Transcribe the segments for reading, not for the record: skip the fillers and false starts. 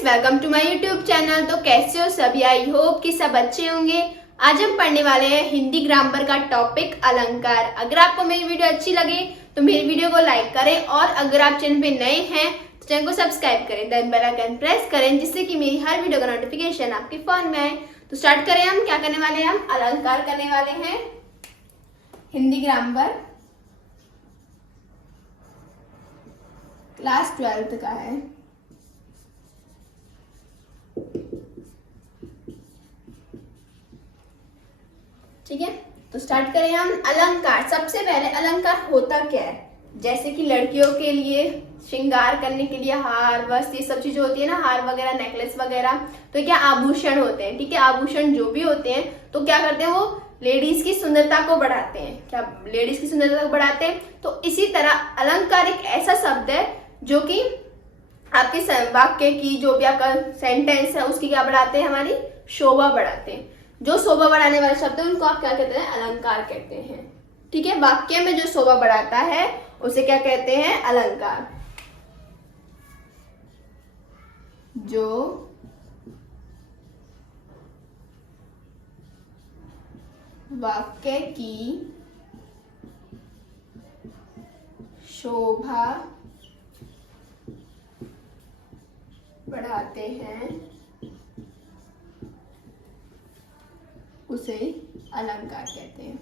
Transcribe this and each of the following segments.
Friends, welcome to my YouTube channel. तो कैसे हो सभी? आई होप कि सब अच्छे होंगे। आज हम पढ़ने वाले हैं हिंदी ग्रामर का टॉपिक अलंकार। अगर आपको मेरी वीडियो अच्छी लगे तो मेरी वीडियो को लाइक करें और अगर आप चैनल पे नए हैं तो चैनल को सब्सक्राइब करें, देन बेल आइकन प्रेस करें जिससे कि मेरी हर वीडियो का नोटिफिकेशन आपके फोन में आए। तो स्टार्ट करें। हम क्या करने वाले हैं? हम अलंकार करने वाले हैं, हिंदी ग्रामर क्लास 12th का है। ठीक है, तो स्टार्ट करें हम। अलंकार, सबसे पहले अलंकार होता क्या है? जैसे कि लड़कियों के लिए श्रृंगार करने के लिए हार, वस्त्र, ये सब चीजें होती है ना, हार वगैरह, नेकलेस वगैरह, तो क्या आभूषण होते हैं। ठीक है, आभूषण जो भी होते हैं तो क्या करते हैं, वो लेडीज की सुंदरता को बढ़ाते हैं। क्या लेडीज की सुंदरता को बढ़ाते हैं? तो इसी तरह अलंकार एक ऐसा शब्द है जो कि आपके वाक्य की, जो भी आपका सेंटेंस है, उसकी क्या बढ़ाते हैं, हमारी शोभा बढ़ाते हैं। जो शोभा बढ़ाने वाले शब्द है उनको आप क्या कहते हैं? अलंकार कहते हैं। ठीक है, वाक्य में जो शोभा बढ़ाता है उसे क्या कहते हैं? अलंकार। जो वाक्य की शोभा बढ़ाते हैं उसे अलंकार कहते हैं।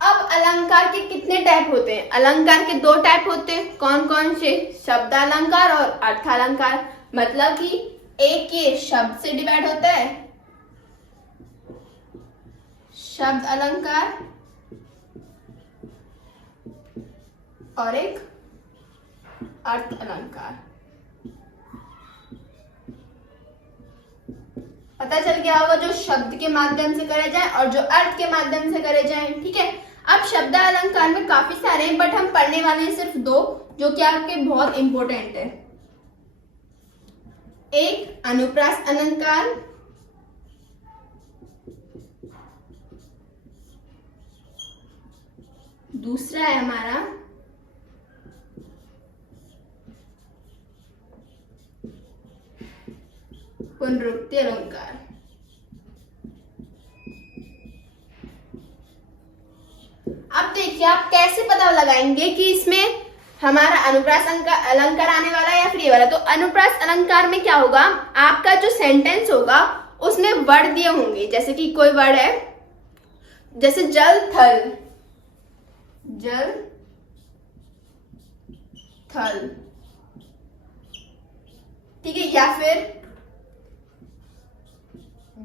अब अलंकार के कितने टाइप होते हैं? अलंकार के दो टाइप होते हैं। कौन कौन से? शब्द अलंकार और अर्थालंकार। मतलब कि एक ये शब्द से डिवाइड होता है, शब्द अलंकार, और एक अर्थ अलंकार। पता चल गया होगा, जो शब्द के माध्यम से करे जाए और जो अर्थ के माध्यम से करे जाए। ठीक है, अब शब्द अलंकार में काफी सारे हैं, बट हम पढ़ने वाले हैं सिर्फ दो, जो कि आपके बहुत इंपॉर्टेंट है। एक अनुप्रास अलंकार, दूसरा है हमारा पुनरुक्ति अलंकार। अब देखिए, आप कैसे पता लगाएंगे कि इसमें हमारा अनुप्रास अलंकार आने वाला है या फिर ये वाला? तो अनुप्रास अलंकार में क्या होगा, आपका जो सेंटेंस होगा उसमें वर्ड दिए होंगे। जैसे कि कोई वर्ड है, जैसे जल थल, जल थल, ठीक है, या फिर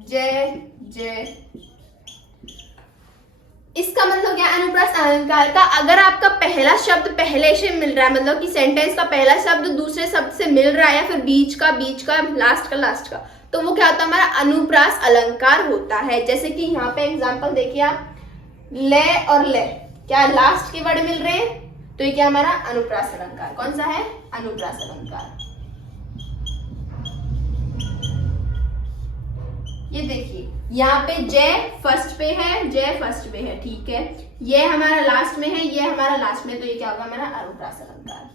जय जय। इसका मतलब क्या? अनुप्रास अलंकार का अगर आपका पहला शब्द पहले से मिल रहा है, मतलब कि सेंटेंस का पहला शब्द दूसरे शब्द से मिल रहा है, या फिर बीच का, लास्ट का, तो वो क्या होता है? हमारा अनुप्रास अलंकार होता है। जैसे कि यहाँ पे एग्जांपल देखिए आप, ले और ले, क्या लास्ट के वर्ड मिल रहे हैं, तो ये क्या हमारा अनुप्रास अलंकार। कौन सा है? अनुप्रास अलंकार। ये देखिए, यहाँ पे जय फर्स्ट पे है, जय फर्स्ट पे है, ठीक है, ये हमारा लास्ट में है, ये हमारा लास्ट में, तो ये क्या होगा? हमारा अनुप्रास अलंकार।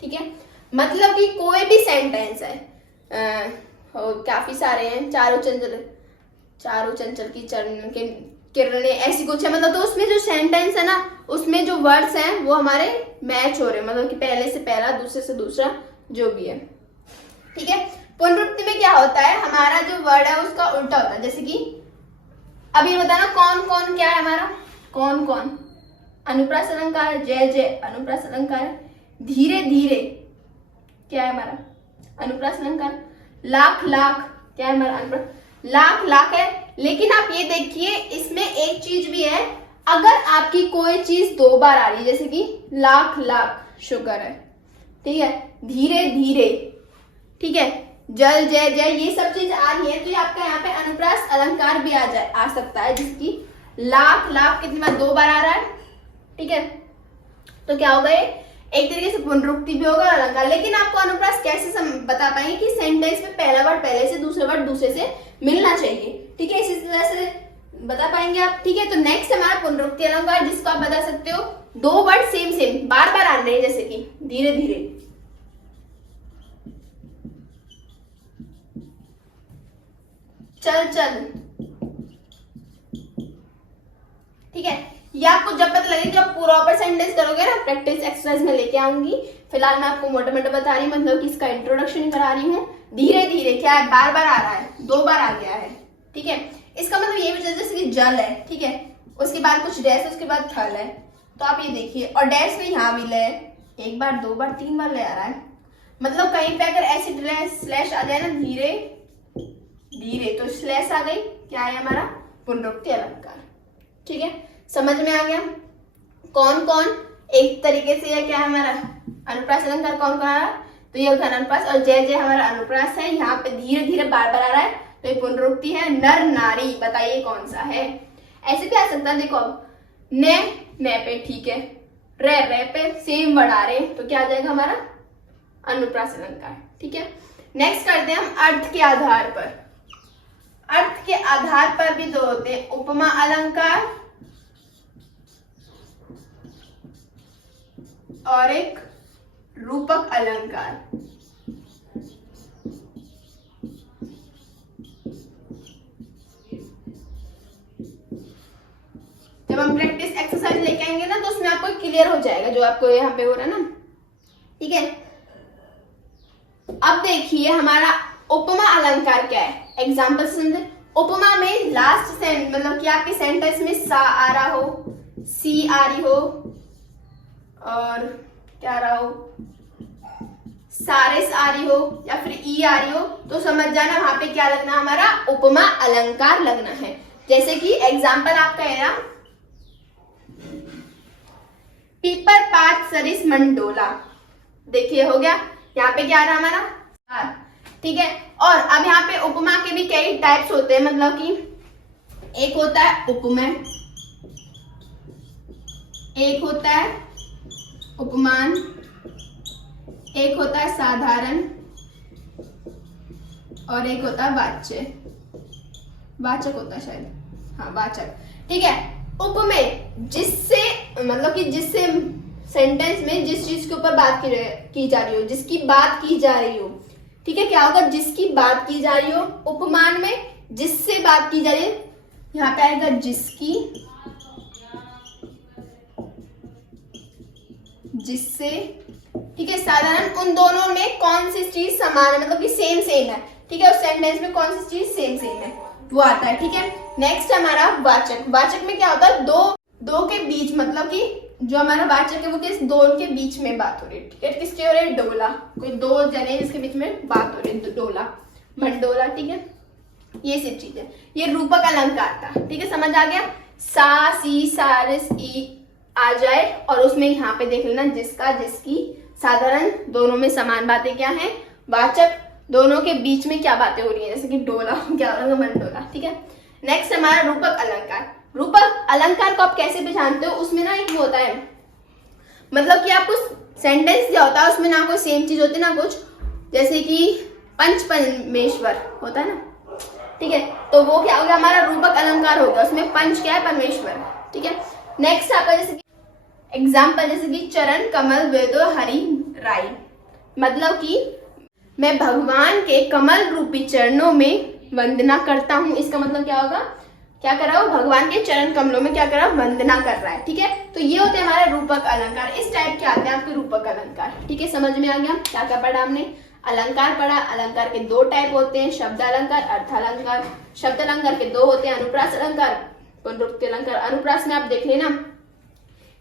ठीक है, मतलब कि कोई भी सेंटेंस है, काफी सारे हैं, चारों चंचल की चरण के किरणें, ऐसी कुछ है, मतलब तो उसमें जो सेंटेंस है ना, उसमें जो वर्ड्स हैं वो हमारे मैच हो रहे हैं, मतलब कि पहले से पहला, दूसरे से दूसरा, जो भी है। ठीक है, पुनरुक्ति में क्या होता है, हमारा जो वर्ड है उसका उल्टा होता है। जैसे कि अभी बताना कौन कौन क्या है हमारा, कौन कौन अनुप्रास अलंकार है, जय जय अनुप्रास अलंकार है, धीरे धीरे क्या है हमारा अनुप्रास अलंकार, लाख लाख क्या है हमारा अनुप्रास, लाख लाख है। लेकिन आप ये देखिए, इसमें एक चीज भी है, अगर आपकी कोई चीज दो बार आ रही है, जैसे कि लाख लाख शुक्र है, ठीक है, धीरे धीरे, ठीक है, जल जय जय, ये सब चीज आ रही है, तो ये आपका यहाँ पे अनुप्रास अलंकार भी आ सकता है, जिसकी लाख लाख कितनी बार? दो बार आ रहा है। ठीक है, तो क्या होगा? एक तरीके से पुनरुक्ति भी होगा और अलंकार। लेकिन आपको अनुप्रास कैसे बता पाएंगे कि सेंटेंस में पहला वर्ड पहले से, दूसरा वर्ड दूसरे से मिलना चाहिए, ठीक है, इसी तरह से बता पाएंगे आप, ठीक है। तो नेक्स्ट हमारा पुनरुक्ति अलंकार, जिसको आप बता सकते हो दो वर्ड सेम सेम बार बार आ रहे हैं, जैसे कि धीरे धीरे, चल चल, ठीक है। ये आपको जब पता लगे, जब प्रॉपर सेंटेंस करोगे ना, प्रैक्टिस एक्सरसाइज में लेके आऊंगी। फिलहाल मैं आपको मोटा मोटा बता रही हूँ, मतलब कि इसका इंट्रोडक्शन करा रही हूँ। धीरे धीरे क्या है, बार बार आ रहा है, 2 बार आ गया है, ठीक है। इसका मतलब ये भी जैसे कि जल है, ठीक है, उसके बाद कुछ डैश है, उसके बाद थल है, तो आप ये देखिए, और डैश में यहाँ भी ले, 1 बार 2 बार 3 बार ले आ रहा है। मतलब कहीं पे अगर ऐसी स्लैश आ जाए ना, धीरे धीरे, तो स्लैश आ गई, क्या है हमारा पुनरुक्ति अलंकार, ठीक है। समझ में आ गया कौन कौन एक तरीके से, या क्या है हमारा अनुप्रास अलंकार, कौन कौन आ रहा है, तो ये होता है अनुप्रास। और जय जय हमारा अनुप्रास है, यहाँ पे धीरे धीरे बार बार आ रहा है, तो ये पुनरुक्ति है। नर नारी, बताइए कौन सा है। ऐसे भी आ सकता है, देखो अब ने पे, ठीक है, रे पे सेम वर्ड आ रहे हैं, तो क्या आ जाएगा हमारा अनुप्रास अलंकार, ठीक है। नेक्स्ट करते हैं हम अर्थ के आधार पर। अर्थ के आधार पर भी 2 होते हैं, उपमा अलंकार और एक रूपक अलंकार। जब हम प्रैक्टिस एक्सरसाइज लेके आएंगे ना, तो उसमें आपको क्लियर हो जाएगा जो आपको यहाँ पे हो रहा है ना, ठीक है। अब देखिए हमारा उपमा अलंकार क्या है, एग्जाम्पल समझे। उपमा में लास्ट सेंट, मतलब कि आपके सेंटेंस में सा आ रहा हो, सी आ रही हो, और क्या आ रहा हो, सारिस आ रही हो, या फिर ई आ रही हो, तो समझ जाना वहां पे क्या लगना, हमारा उपमा अलंकार लगना है। जैसे कि एग्जाम्पल आपका है ना, पीपर पात सरिस मंडोला, देखिए हो गया, यहाँ पे क्या आ रहा हमारा, ठीक है। और अब यहाँ पे उपमा के भी कई टाइप्स होते हैं, मतलब कि एक होता है उपमेय, एक होता है उपमान, एक होता है साधारण, और एक होता है वाच्य, वाचक होता है शायद, हाँ वाचक, ठीक है। उपमेय जिससे, मतलब कि जिससे सेंटेंस में जिस चीज के ऊपर बात की जा रही हो, जिसकी बात की जा रही हो, ठीक है, क्या होगा, जिसकी बात की जा रही हो। उपमान में जिससे बात की जा रही है, यहाँ पे आएगा जिसकी, जिससे, ठीक है। साधारण, उन दोनों में कौन सी चीज समान है, मतलब कि सेम सेम है, ठीक है, उस सेंटेंस में कौन सी चीज सेम सेम है, वो आता है, ठीक है। नेक्स्ट हमारा वाचक। वाचक में क्या होता है, दो के बीच, मतलब कि जो हमारा वाचक है वो किस, दो के बीच में बात हो रही है, ठीक है। किसके हो रही है, डोला, कोई 2 जने जिसके बीच में बात हो रही है, डोला, मंडोला, ठीक है। ये सब चीज है, ये रूपक अलंकार था, ठीक है, समझ आ गया। सा, सी, सारिस, ई आ जाए, और उसमें यहाँ पे देख लेना जिसका, जिसकी। साधारण, दोनों में समान बातें क्या है। वाचक, दोनों के बीच में क्या बातें हो रही है, जैसे कि डोला क्या हो रहा है, मंडोला, ठीक है। नेक्स्ट हमारा रूपक अलंकार। रूपक अलंकार को आप कैसे पहचानते हो, उसमें ना एक वो होता है, मतलब कि आपको सेंटेंस क्या होता है, उसमें ना कोई सेम चीज होती ना कुछ, जैसे कि पंच परमेश्वर होता है ना, ठीक है, तो वो क्या हो गया, हमारा रूपक अलंकार होगा, उसमें पंच क्या है, परमेश्वर, ठीक है। नेक्स्ट आपका जैसे कि एग्जाम्पल, जैसे कि चरण कमल वेदो हरि राई, मतलब कि मैं भगवान के कमल रूपी चरणों में वंदना करता हूं। इसका मतलब क्या होगा, क्या कर रहा हो, भगवान के चरण कमलों में क्या कर रहा हो, वंदना कर रहा है, ठीक है। तो ये होते हैं हमारे रूपक अलंकार। इस टाइप के आते हैं आपके रूपक अलंकार, ठीक है। समझ में आ गया क्या क्या पढ़ा हमने, अलंकार पढ़ा। अलंकार के 2 टाइप होते हैं, शब्द अलंकार, अर्थ अलंकार। शब्द अलंकार के 2 होते हैं, अनुप्रास अलंकार, पुनरुक्ति अलंकार। अनुप्रास में आप देख लेना,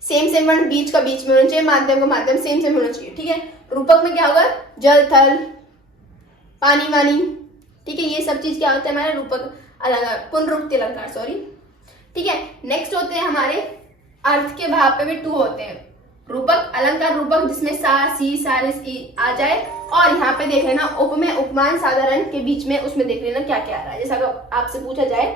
सेम सेम वर्ड बीच का बीच में होना चाहिए, माध्यम का माध्यम सेम सेम होना चाहिए, ठीक है। रूपक में क्या होगा, जल थल पानी वानी, ठीक है, ये सब चीज क्या होता है हमारे रूपक अलंकार, पुनरुक्ति अलंकार, सॉरी, ठीक है। नेक्स्ट होते हैं हमारे अर्थ के भाव पे भी 2 होते हैं, रूपक अलंकार, रूपक जिसमें सा, सी, सारिस, ई आ जाए, और यहाँ पे देख लेना उपमेय, उपमान, साधारण के बीच में, उसमें देख लेना क्या क्या आ रहा है। जैसा अगर आपसे पूछा जाए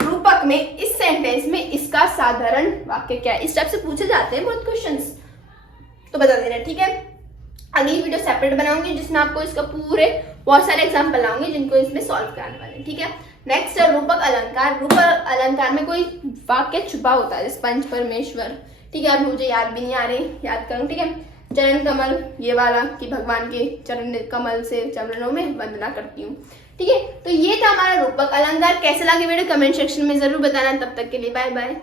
रूपक में, इस सेंटेंस में इसका साधारण वाक्य क्या है, इस टाइप से पूछे जाते हैं बहुत क्वेश्चंस, तो बता देना, ठीक है। अगली वीडियो सेपरेट बनाऊंगी जिसमें आपको इसका पूरे बहुत सारे एग्जाम्पल लाऊंगी जिनको इसमें सॉल्व कराने वाले हैं, ठीक है। नेक्स्ट है रूपक अलंकार। रूपक अलंकार में कोई वाक्य छुपा होता है, पंच परमेश्वर, ठीक है। अब मुझे याद भी नहीं आ रही, याद करूँ, ठीक है। चरण कमल, ये वाला कि भगवान के चरण कमल से चरणों में वंदना करती हूँ, ठीक है। तो ये था हमारा रूपक अलंकार। कैसा लगे वीडियो कमेंट सेक्शन में जरूर बताना। तब तक के लिए बाय बाय।